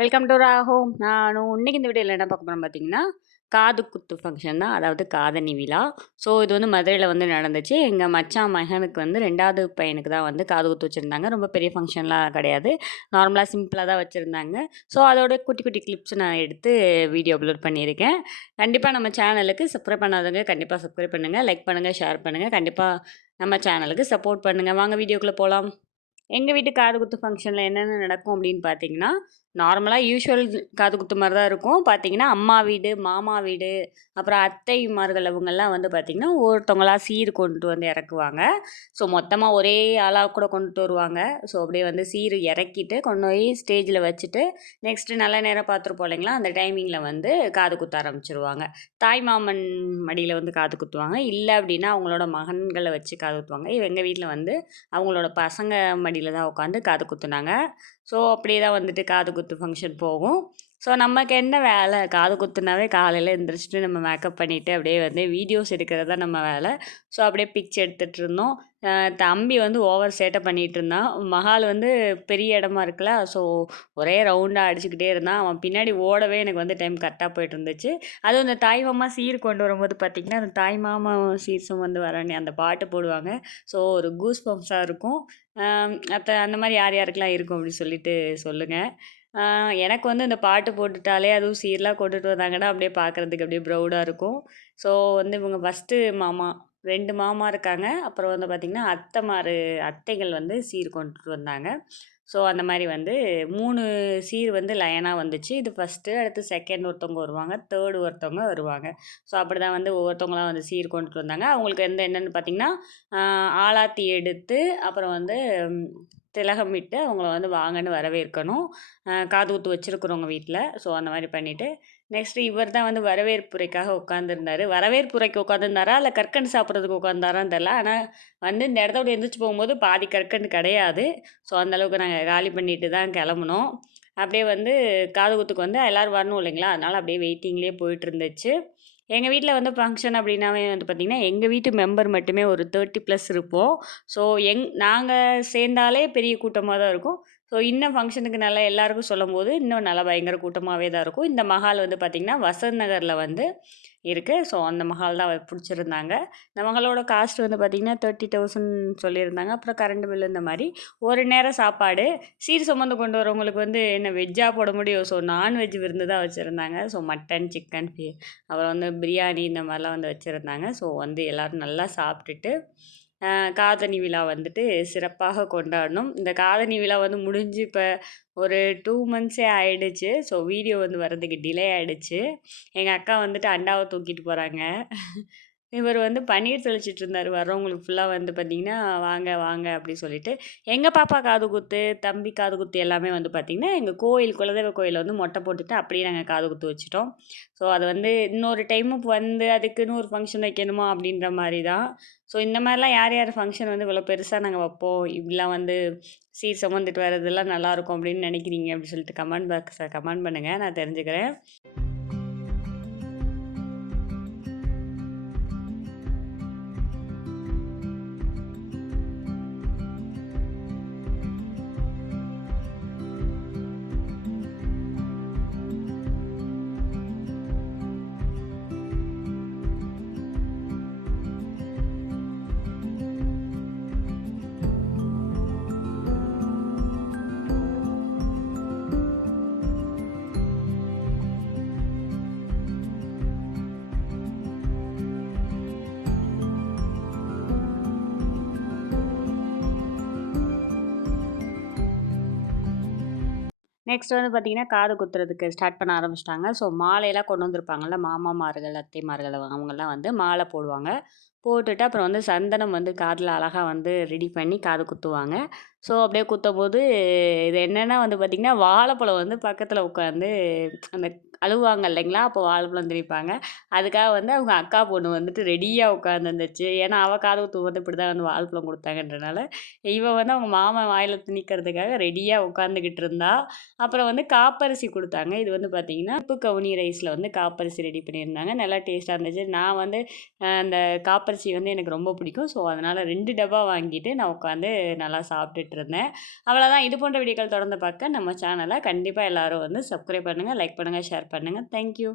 Welcome to ராஹோம் நானும் இன்றைக்கி இந்த வீடியோவில் என்ன பார்க்க போகிறோம் பார்த்தீங்கன்னா காது குத்து ஃபங்க்ஷன் தான். அதாவது காதணி விழா. ஸோ இது வந்து மதுரையில் வந்து நடந்துச்சு. எங்கள் மச்சான் மகனுக்கு வந்து ரெண்டாவது பையனுக்கு தான் வந்து காது குத்து வச்சுருந்தாங்க. ரொம்ப பெரிய ஃபங்க்ஷன்லாம் கிடையாது. நார்மலாக சிம்பிளாக தான் வச்சுருந்தாங்க. ஸோ அதோட குட்டி குட்டி கிளிப்ஸ் நான் எடுத்து வீடியோ அப்லோட் பண்ணியிருக்கேன். கண்டிப்பாக நம்ம சேனலுக்கு சப்ஸ்கிரைப் பண்ணாதவங்க கண்டிப்பாக சப்ஸ்கிரைப் பண்ணுங்கள் லைக் பண்ணுங்கள் ஷேர் பண்ணுங்கள் கண்டிப்பாக நம்ம சேனலுக்கு சப்போர்ட் பண்ணுங்கள் வாங்க வீடியோக்குள்ளே போகலாம் எங்கள் வீட்டு காது குத்து ஃபங்க்ஷனில் என்னென்ன நடக்கும் அப்படின்னு பார்த்தீங்கன்னா நார்மலாக யூஷுவல் காது குத்து மாதிரி தான் இருக்கும். பார்த்தீங்கன்னா அம்மா வீடு மாமா வீடு அப்புறம் அத்தைமார்கள் அவங்கெல்லாம் வந்து பார்த்திங்கன்னா ஒவ்வொருத்தவங்களாக சீர் கொண்டுட்டு வந்து இறக்குவாங்க. ஸோ மொத்தமாக ஒரே ஆளாக கூட கொண்டுட்டு வருவாங்க. ஸோ அப்படியே வந்து சீர் இறக்கிட்டு கொண்டு போய் ஸ்டேஜில் வச்சுட்டு நெக்ஸ்ட்டு நல்ல நேரம் பார்த்துருப்போம் இல்லைங்களா? அந்த டைமிங்கில் வந்து காது குத்த ஆரம்பிச்சிருவாங்க. தாய் மாமன் மடியில் வந்து காது குத்துவாங்க. இல்லை அப்படின்னா அவங்களோட மகன்களை வச்சு காது குத்துவாங்க. எங்கள் வீட்டில் வந்து அவங்களோட பசங்க மடியில் தான் உட்காந்து காது குத்துனாங்க. ஸோ அப்படியே தான் வந்துட்டு காது குத்து ஃபங்க்ஷன் போகும். ஸோ நமக்கு என்ன வேலை? காது குத்துனாவே காலையில் எழுந்திரிச்சிட்டு நம்ம மேக்கப் பண்ணிவிட்டு அப்படியே வந்து வீடியோஸ் எடுக்கிறது தான் நம்ம வேலை. ஸோ அப்படியே பிக்ஸ் எடுத்துகிட்டு இருந்தோம். தம்பி வந்து ஓவர் சேட்டை பண்ணிகிட்டு இருந்தான். மகால் வந்து பெரிய இடமா இருக்குல்ல? ஸோ ஒரே ரவுண்டாக அடிச்சுக்கிட்டே இருந்தான். அவன் பின்னாடி ஓடவே எனக்கு வந்து டைம் கரெக்டாக போயிட்டு இருந்துச்சு. அதுவும் அந்த தாய் மாமா சீர் கொண்டு வரும்போது பார்த்திங்கன்னா அந்த தாய் மாமா சீர்ஸும் வந்து வரணே அந்த பாட்டு போடுவாங்க. ஸோ ஒரு கூஸ் பம்ப்ஸாக இருக்கும். அத்தை அந்த மாதிரி யார் யாருக்கெல்லாம் இருக்கும் அப்படின்னு சொல்லிட்டு சொல்லுங்கள் எனக்கு வந்து இந்த பாட்டு போட்டுட்டாலே அதுவும் சீரெலாம் கொண்டுட்டு வந்தாங்கன்னா அப்படியே பார்க்குறதுக்கு அப்படியே ப்ரௌடாக இருக்கும். ஸோ வந்து இவங்க ஃபஸ்ட்டு மாமா ரெண்டு மாமா இருக்காங்க. அப்புறம் வந்து பார்த்திங்கன்னா அத்தைமாரு அத்தைகள் வந்து சீர் கொண்டுட்டு வந்தாங்க. ஸோ அந்த மாதிரி வந்து மூணு சீர் வந்து லைனாக வந்துச்சு. இது ஃபஸ்ட்டு அடுத்து செகண்ட் ஒருத்தவங்க வருவாங்க. தேர்டு ஒருத்தவங்க வருவாங்க. ஸோ அப்படி தான் வந்து ஒவ்வொருத்தவங்களாம் வந்து சீர் கொண்டுட்டு வந்தாங்க. அவங்களுக்கு எந்த என்னென்னு பார்த்திங்கன்னா ஆலாத்தி எடுத்து அப்புறம் வந்து திலகம் விட்டு அவங்கள வந்து வாங்கன்னு வரவேற்கணும். காது குத்து வச்சுருக்குறவங்க வீட்டில் ஸோ அந்த மாதிரி பண்ணிவிட்டு நெக்ஸ்ட்டு இவர் தான் வந்து வரவேற்புரைக்காக உட்காந்துருந்தார் வரவேற்புரைக்கு உட்காந்துருந்தாரா இல்லை கற்கண்டு சாப்பிட்றதுக்கு உட்காந்தாரான்னு தெரில ஆனால் வந்து இந்த இடத்த விட்டு எந்திரிச்சு போகும்போது பாதி கற்கண்டு கிடையாது. ஸோ அந்தளவுக்கு நாங்கள் காலி பண்ணிட்டு தான் கிளம்புனோம். அப்படியே வந்து காது குத்துக்கு வந்து எல்லோரும் வரணும் இல்லைங்களா? அதனால் அப்படியே வெயிட்டிங்லேயே போயிட்டு இருந்துச்சு. எங்கள் வீட்டில் வந்து ஃபங்க்ஷன் அப்படின்னாவே வந்து பார்த்திங்கன்னா எங்கள் வீட்டு மெம்பர் மட்டுமே ஒரு தேர்ட்டி ப்ளஸ் இருப்போம். ஸோ எங் நாங்கள் சேர்ந்தாலே பெரிய கூட்டமாக தான் இருக்கும். ஸோ இன்னும் ஃபங்க்ஷனுக்கு நல்லா எல்லாருக்கும் சொல்லும்போது இன்னும் நல்லா பயங்கர கூட்டமாகவே தான் இருக்கும். இந்த மஹால் வந்து பார்த்திங்கன்னா வசந்த் நகரில் வந்து இருக்குது ஸோ அந்த மஹால் தான் பிடிச்சிருந்தாங்க. இந்த மகளோட காஸ்ட் வந்து பார்த்திங்கன்னா தேர்ட்டி தௌசண்ட் சொல்லியிருந்தாங்க. அப்புறம் கரண்ட் பில் இந்த மாதிரி. ஒரு நேரம் சாப்பாடு சீர் சுமந்து கொண்டு வரவங்களுக்கு வந்து என்ன வெஜ்ஜாக போட முடியும். ஸோ நான்வெஜ் விருந்து தான் வச்சுருந்தாங்க. ஸோ மட்டன் சிக்கன் அப்புறம் வந்து பிரியாணி இந்த மாதிரிலாம் வந்து வச்சுருந்தாங்க. ஸோ வந்து எல்லோரும் நல்லா சாப்பிட்டுட்டு காதணி விழா வந்துட்டு சிறப்பாக கொண்டாடினோம் இந்த காதணி விழா வந்து முடிஞ்சு இப்போ ஒரு டூ மந்த்ஸே ஆயிடுச்சு. ஸோ வீடியோ வந்து வர்றதுக்கு டிலே ஆகிடுச்சு எங்கள் அக்கா வந்துட்டு அண்டாவை தூக்கிட்டு போகிறாங்க இவர் வந்து பன்னீர் தெளிச்சிட்டு இருந்தார். வர்றவங்களுக்கு ஃபுல்லாக வந்து பார்த்திங்கன்னா வாங்க வாங்க அப்படி சொல்லிட்டு எங்கள் பாப்பா காது குத்து தம்பி காது குத்து எல்லாமே வந்து பார்த்திங்கன்னா எங்கள் கோயில் குலதெய்வ கோயிலில் வந்து மொட்டை போட்டுட்டு அப்படியே நாங்கள் காது குத்து வச்சுட்டோம். ஸோ அது வந்து இன்னொரு டைமுக்கு வந்து அதுக்குன்னு ஒரு ஃபங்க்ஷன் வைக்கணுமா அப்படின்ற மாதிரி தான். ஸோ இந்த மாதிரிலாம் யார் யார் ஃபங்க்ஷன் வந்து இவ்வளோ பெருசாக நாங்கள் வைப்போம்? இப்படிலாம் வந்து சீர் சுமந்துட்டு வரதெல்லாம் நல்லாயிருக்கும் அப்படின்னு நினைக்கிறீங்க அப்படின்னு சொல்லிட்டு கமெண்ட் பாக்ஸை கமெண்ட் பண்ணுங்கள் நான் தெரிஞ்சுக்கிறேன். நெக்ஸ்ட் வந்து பார்த்திங்கன்னா காது குத்துறதுக்கு ஸ்டார்ட் பண்ண ஆரம்பிச்சிட்டாங்க. ஸோ மாலையெல்லாம் கொண்டு வந்திருப்பாங்கள்ல மாமாமார்கள் அத்தைமார்கள் அவங்கெல்லாம் வந்து மாலை போடுவாங்க. போட்டுட்டு அப்புறம் வந்து சந்தனம் வந்து காதில் அழகாக வந்து ரெடி பண்ணி காது குத்துவாங்க. ஸோ அப்படியே குத்தும் போது இது என்னென்னா வந்து பார்த்திங்கன்னா வாழைப்பழம் வந்து பக்கத்தில் உட்காந்து அந்த அழுவாங்க இல்லைங்களா? அப்போ வாழைப்பழம் திணிப்பாங்க அதுக்காக வந்து அவங்க அக்கா பொண்ணு வந்துட்டு ரெடியாக உட்காந்துருந்துச்சு ஏன்னா அவள் காது குத்தும் இப்படி தான் வந்து வாழைப்பழம் கொடுத்தாங்கன்றனால இவள் வந்து அவங்க மாமா வாயில் திணிக்கிறதுக்காக ரெடியாக உட்காந்துக்கிட்டு இருந்தா. அப்புறம் வந்து காப்பரிசி கொடுத்தாங்க. இது வந்து பார்த்திங்கன்னா உப்பு கவுனி ரைஸில் வந்து காப்பரிசி ரெடி பண்ணியிருந்தாங்க. நல்லா டேஸ்ட்டாக இருந்துச்சு. நான் வந்து அந்த காப்பரிசி வந்து எனக்கு ரொம்ப பிடிக்கும். ஸோ அதனால் ரெண்டு டப்பா வாங்கிட்டு நான் உட்காந்து நல்லா சாப்பிட்டுட்டு இருந்தேன். அவ்வளோதான் இது போன்ற வீடியோக்கள் தொடர்ந்து பார்க்க நம்ம சேனலை கண்டிப்பாக எல்லோரும் வந்து சப்ஸ்கிரைப் பண்ணுங்கள் லைக் பண்ணுங்கள் ஷேர் பண்ணுங்கள் தேங்க்யூ